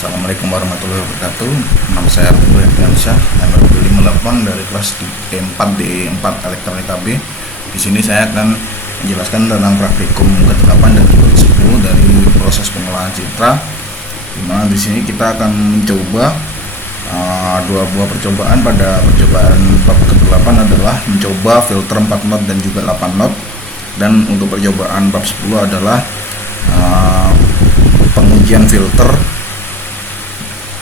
Assalamualaikum warahmatullahi wabarakatuh. Nama saya Arthur Yansyah, nomor 58 dari kelas D4 Elektronik KB. Di sini saya akan menjelaskan tentang praktikum ke-8 dan ke-10 dari proses pengolahan citra. Di mana di sini kita akan mencoba dua buah percobaan. Pada percobaan bab ke-8 adalah mencoba filter 4 not dan juga 8 not. Dan untuk percobaan bab 10 adalah pengujian filter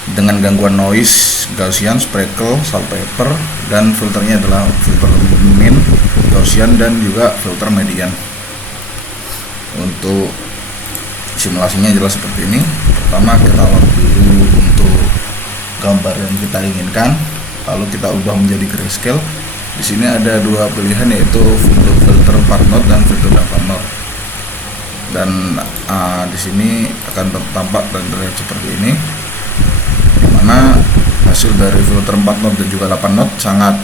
dengan gangguan noise, Gaussian, Spreckle, Sandpaper, dan filternya adalah filter min, Gaussian, dan juga filter median. Untuk simulasinya jelas seperti ini. Pertama kita load dulu untuk gambar yang kita inginkan, lalu kita ubah menjadi grayscale. Di sini ada dua pilihan, yaitu untuk filter 4 not dan filter 8 not. Dan di sini akan tampak renderan seperti ini, dimana hasil dari filter 4 not dan juga 8 not sangat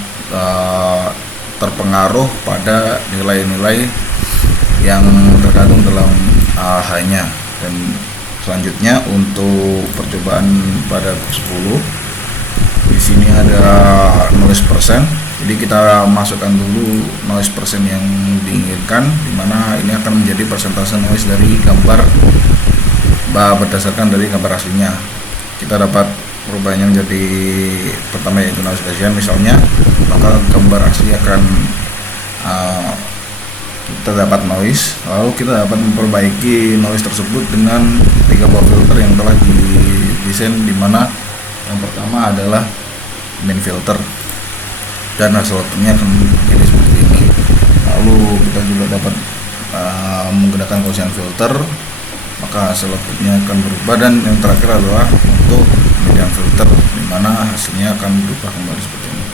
terpengaruh pada nilai-nilai yang terkandung dalam H-nya. Dan selanjutnya untuk percobaan pada 10, di sini ada noise persen. Jadi kita masukkan dulu noise persen yang diinginkan, dimana ini akan menjadi persentase noise dari gambar berdasarkan dari gambar aslinya. Kita dapat perubahannya menjadi pertama yaitu noise Gaussian misalnya, maka gambar asli akan kita dapat noise, lalu kita dapat memperbaiki noise tersebut dengan 3 buah filter yang telah didesain, dimana yang pertama adalah min filter dan hasil outputnya akan jadi seperti ini. Lalu kita juga dapat menggunakan Gaussian filter, maka hasil outputnya akan berubah. Dan yang terakhir adalah untuk median filter, dimana hasilnya akan berubah kembali seperti ini.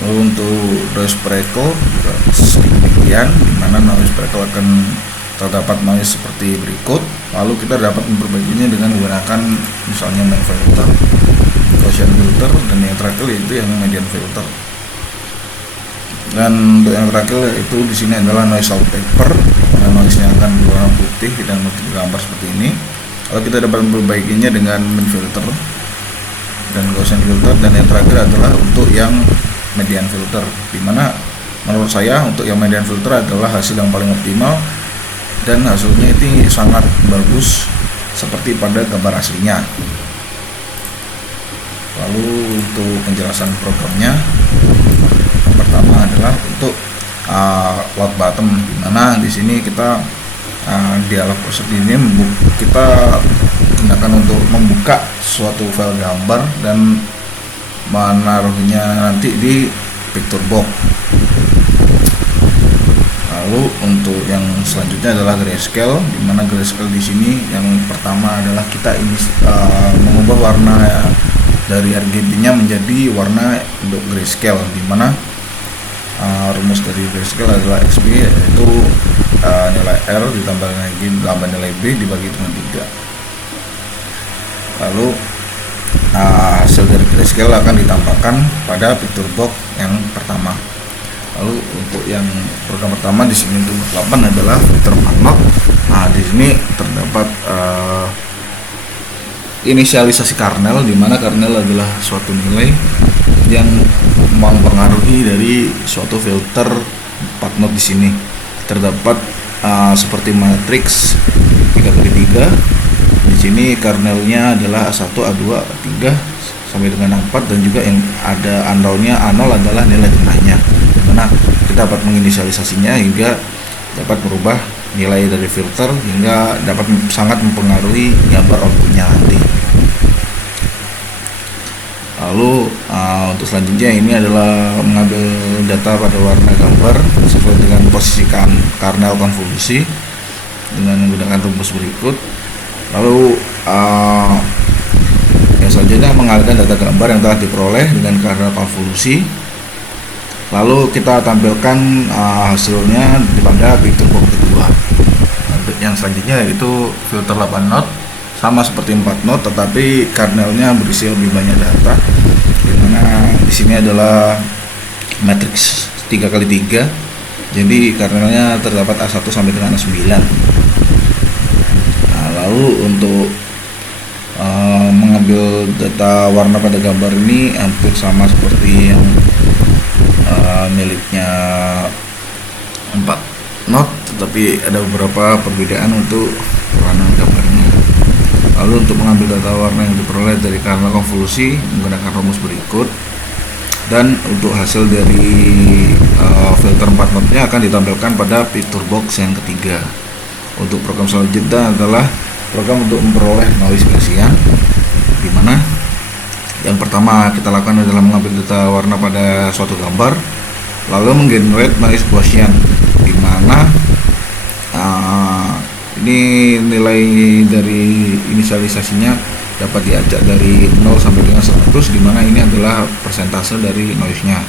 Lalu untuk noise Spreckle juga demikian, dimana noise Spreckle akan terdapat noise seperti berikut. Lalu kita dapat memperbaikinya dengan menggunakan misalnya min filter, Gaussian filter, dan yang terakhir yaitu yang median filter. Dan untuk yang terakhir itu di sini adalah noise Sandpaper, karena noise-nya akan berwarna putih dan gambar seperti ini. Lalu kita dapat memperbaikinya dengan min filter dan Gaussian filter, dan yang terakhir adalah untuk yang median filter, dimana menurut saya untuk yang median filter adalah hasil yang paling optimal dan hasilnya itu sangat bagus seperti pada gambar aslinya. Lalu untuk penjelasan programnya, yang pertama adalah untuk load button, dimana di sini kita dialog proses ini kita gunakan untuk membuka suatu file gambar dan menaruhnya nanti di picture box. Lalu untuk yang selanjutnya adalah grayscale, dimana grayscale di sini yang pertama adalah kita ini mengubah warna dari RGB-nya menjadi warna untuk grayscale, dimana rumus dari grayscale adalah XB, yaitu nilai R ditambah nilai B dibagi dengan 3. Lalu hasil dari grayscale akan ditambahkan pada picture box yang pertama. Lalu untuk yang program pertama di sini untuk 8 adalah filter 4 not. Di sini terdapat inisialisasi kernel, di mana kernel adalah suatu nilai yang mempengaruhi dari suatu filter 4 not. Di sini terdapat seperti matriks 3x3. Di sini kernelnya adalah A1, A2, A3 sampai dengan A4, dan juga yang ada A0-nya, A0 adalah nilai tengahnya, dimana kita dapat menginisialisasinya hingga dapat merubah nilai dari filter hingga dapat sangat mempengaruhi gambar outputnya nanti. Lalu untuk selanjutnya ini adalah mengambil data pada warna gambar sesuai dengan posisi kernel konvolusi dengan menggunakan rumus berikut. Lalu yang selanjutnya mengalihkan data gambar yang telah diperoleh dengan kernel konvolusi. Lalu kita tampilkan hasilnya pada picture box kedua. Yang selanjutnya yaitu filter 8 not, sama seperti 4 not, tetapi kernelnya berisi lebih banyak data, dimana di sini adalah matriks 3x3. Jadi kernelnya terdapat A1 sampai dengan A9. Lalu untuk data warna pada gambar ini hampir sama seperti yang miliknya 4 not, tetapi ada beberapa perbedaan untuk peranan gambarnya. Lalu untuk mengambil data warna yang diperoleh dari kernel konvolusi menggunakan rumus berikut, dan untuk hasil dari filter 4 notnya akan ditampilkan pada picture box yang ketiga. Untuk program selanjutnya adalah program untuk memperoleh noise Gaussian, di mana yang pertama kita lakukan adalah mengambil data warna pada suatu gambar, lalu menggenerate noise Gaussian, di mana ini nilai dari inisialisasinya dapat diacak dari 0 sampai dengan 100, di mana ini adalah persentase dari noise-nya.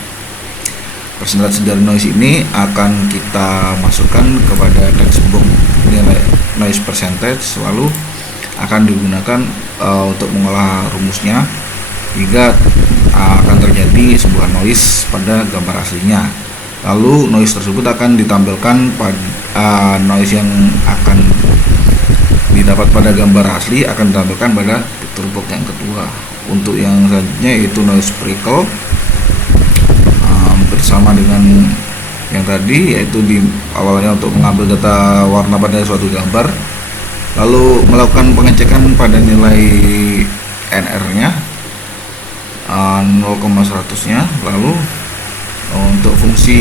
Persentase dari noise ini akan kita masukkan kepada textbook nilai noise percentage, lalu akan digunakan untuk mengolah rumusnya hingga akan terjadi sebuah noise pada gambar aslinya. Lalu noise tersebut akan ditampilkan pada noise yang akan didapat pada gambar asli akan ditampilkan pada picture box yang kedua. Untuk yang selanjutnya yaitu noise prickle, bersama dengan yang tadi, yaitu di awalnya untuk mengambil data warna pada suatu gambar, lalu melakukan pengecekan pada nilai NR-nya 0,100-nya, lalu untuk fungsi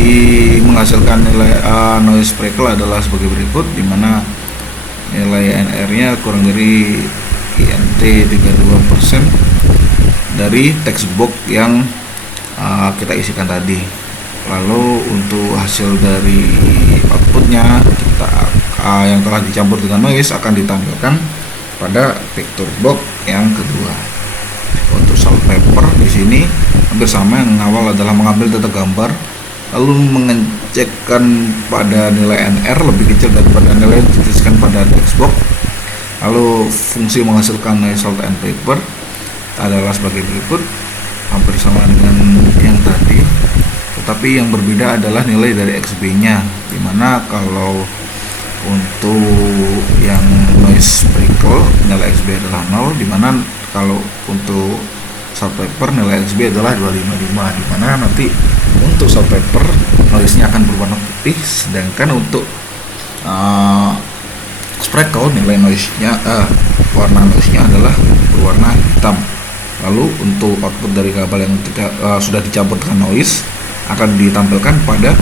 menghasilkan nilai noise prickle adalah sebagai berikut, di mana nilai NR-nya kurang dari INT 32% dari textbook yang kita isikan tadi. Lalu untuk hasil dari outputnya yang telah dicampur dengan noise akan ditampilkan pada picture box yang kedua. Untuk sandpaper di sini hampir sama, yang awal adalah mengambil data gambar lalu mengecekkan pada nilai NR lebih kecil daripada nilai yang dituliskan pada textbook. Lalu fungsi menghasilkan noise sandpaper adalah sebagai berikut, hampir sama dengan yang tadi, tetapi yang berbeda adalah nilai dari XB-nya, dimana kalau untuk yang noise prickle nilai XB adalah 0, dimana kalau untuk sandpaper nilai XB adalah 255, dimana nanti untuk sandpaper noise-nya akan berwarna putih, sedangkan untuk sprinkle nilai noise-nya warna noise-nya adalah berwarna hitam. Lalu untuk output dari kabel yang sudah dicampur dengan noise akan ditampilkan pada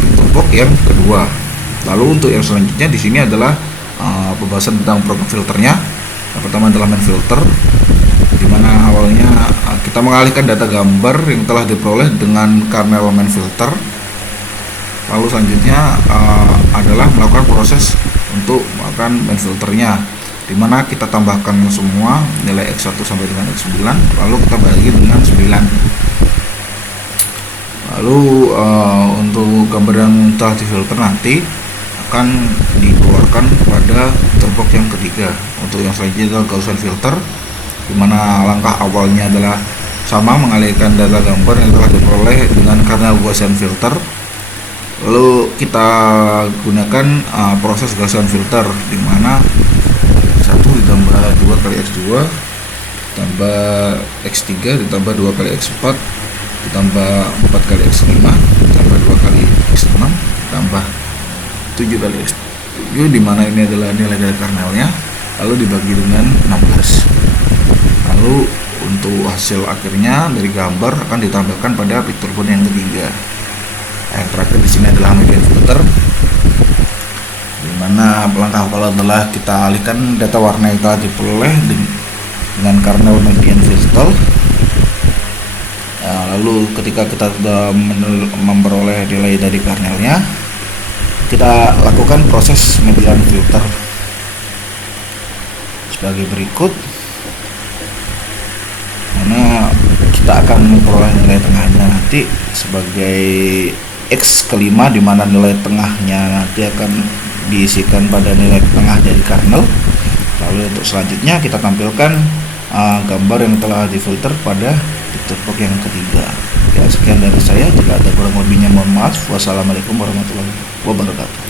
picture box yang kedua. Lalu untuk yang selanjutnya di sini adalah pembahasan tentang program filternya. Yang pertama adalah main filter, di mana awalnya kita mengalihkan data gambar yang telah diperoleh dengan kernel main filter. Lalu selanjutnya adalah melakukan proses untuk melakukan main filternya, di mana kita tambahkan semua nilai X1 sampai dengan X9, lalu kita bagi dengan 9. Lalu untuk gambar yang telah difilter nanti akan dikeluarkan pada picture box yang ketiga. Untuk yang selanjutnya adalah Gaussian filter, di mana langkah awalnya adalah sama, mengalihkan data gambar yang telah diperoleh dengan kernel Gaussian filter. Lalu kita gunakan proses Gaussian filter, di mana 1 ditambah 2 kali X2 ditambah X3 ditambah 2 kali X4 ditambah 4 kali X5 ditambah 2 kali X6 ditambah 7 kali X7, di mana ini adalah nilai dari kernelnya, lalu dibagi dengan 16. Lalu untuk hasil akhirnya dari gambar akan ditampilkan pada picture box yang ketiga. Yang terakhir di sini adalah median filter, di mana langkah awal adalah kita alihkan data warna yang telah diperoleh dengan kernel median filter. Lalu ketika kita sudah memperoleh nilai dari kernelnya, kita lakukan proses median filter sebagai berikut, mana kita akan memperoleh nilai tengahnya nanti sebagai X kelima, di mana nilai tengahnya nanti akan diisikan pada nilai tengah dari kernel. Lalu untuk selanjutnya kita tampilkan gambar yang telah difilter pada picture box yang ketiga. Ya, sekian dari saya. Jika ada kurang lebihnya mohon maaf. Wassalamualaikum warahmatullahi wabarakatuh.